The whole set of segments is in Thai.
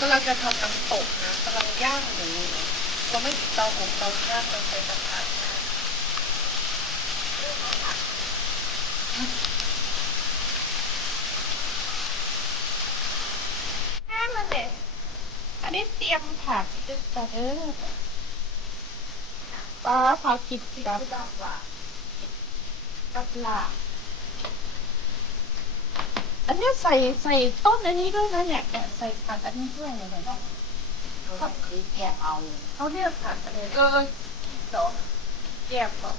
กำลังจะทำน้ำตกนะกำลังย่างหมูเราไม่ติดเตาของเตาย่างเราใช้กระทะย่างแม่มันเลยอันนี้เตรียมผักจะจะเออปลาผักกิดกับกับลา อันนี้ใส่ใส่ต้นอันนี้ด้วยนะเนี่ยเนี่ยใส่ผักอันนี้ด้วยเนี่ยเนี่ยก็คือแกะเอาเขาเรียกผักอะไรเออเนาะแยกบอก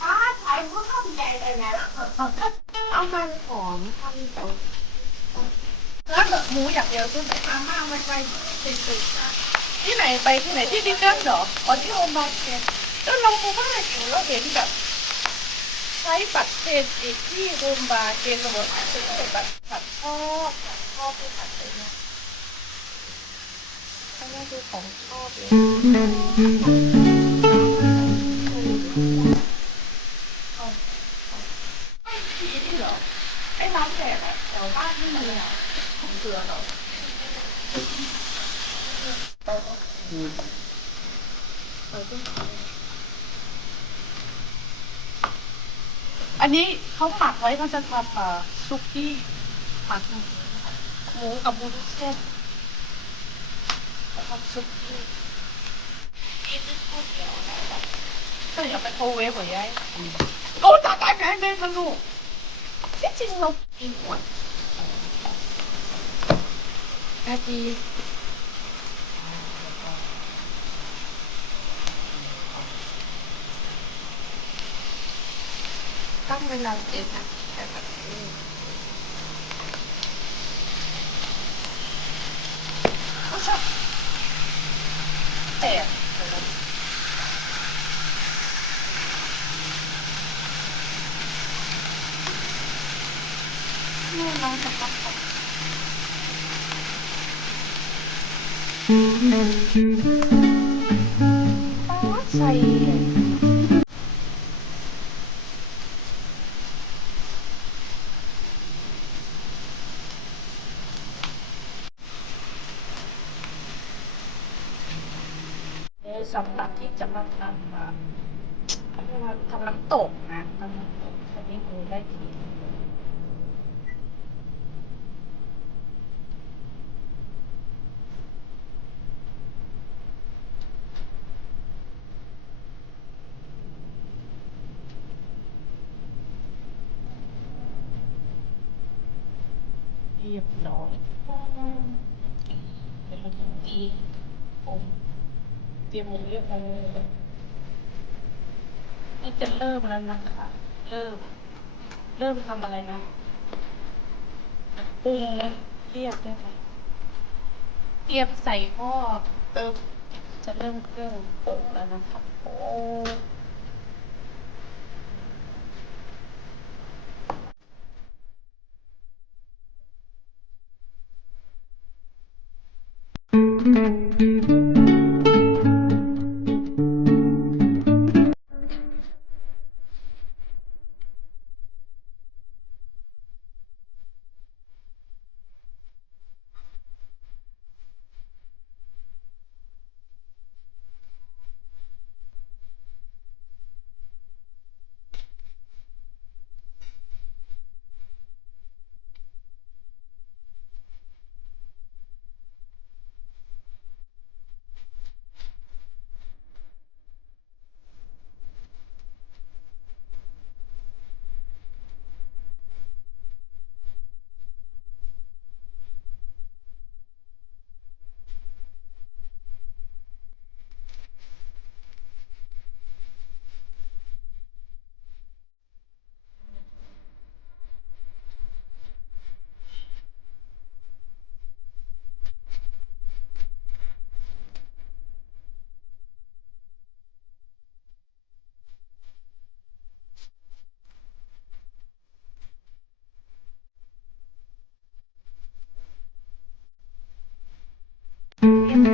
ป้าถ่ายรูปทำใหญ่เลยนะเอามันหอมทำแบบร้านแบบหมูอย่างเดียวใช่ไหมมาม่ามันไปติดๆนะที่ไหนไปที่ไหนที่ดินเนอร์เหรออ๋อที่โฮมบาเกนแล้วเราไปบ้านอยู่เราเห็นแบบ ใช้บัตรเครดิตที่โฮมบาเกนระบบซื้อบัตรผัดทอดผัดทอดที่ผัดเลยนะเขาว่าดูของชอบเลยไม่มีนี่เหรอไอ้ร้านแดดอะแถวบ้านนี่มันอะของเกลือเหรออัันนี้เขาหมักไว้เขาจะทำเอ่อซุกี้หมักหมูกับบุญเส้นทำซุกี้กินด้วยก๋วยเตี๋ยวนะแบบก็อย่าไปโครเวฟหัวยายโอ้ตายตายแม่แม่สนุกที่จริงเรากินหมดแม่ดีตั้งเวลาเจ็ดนาที แค่แบบนี้ก็ชอบแต่นี่น้องจะต้องทำป้าใส่เออสำหรับที่จะมาทำแบบเขาเรียกว่าทำน้ำตกนะทำน้ำตกอันนี้คือได้ทีเรียบร้อยเดี๋ยวเราจะตีผมเตรียมหมูเรียบร้อยเลยนี่จะเริ่มแล้วนะคะเริ่ม เริ่มทำอะไรนะปรุงนะเรียบได้ไหมเตรียมใส่หม้อเติมจะเริ่มเครื่องปรุงแล้วนะคะโอ้เรี ยบ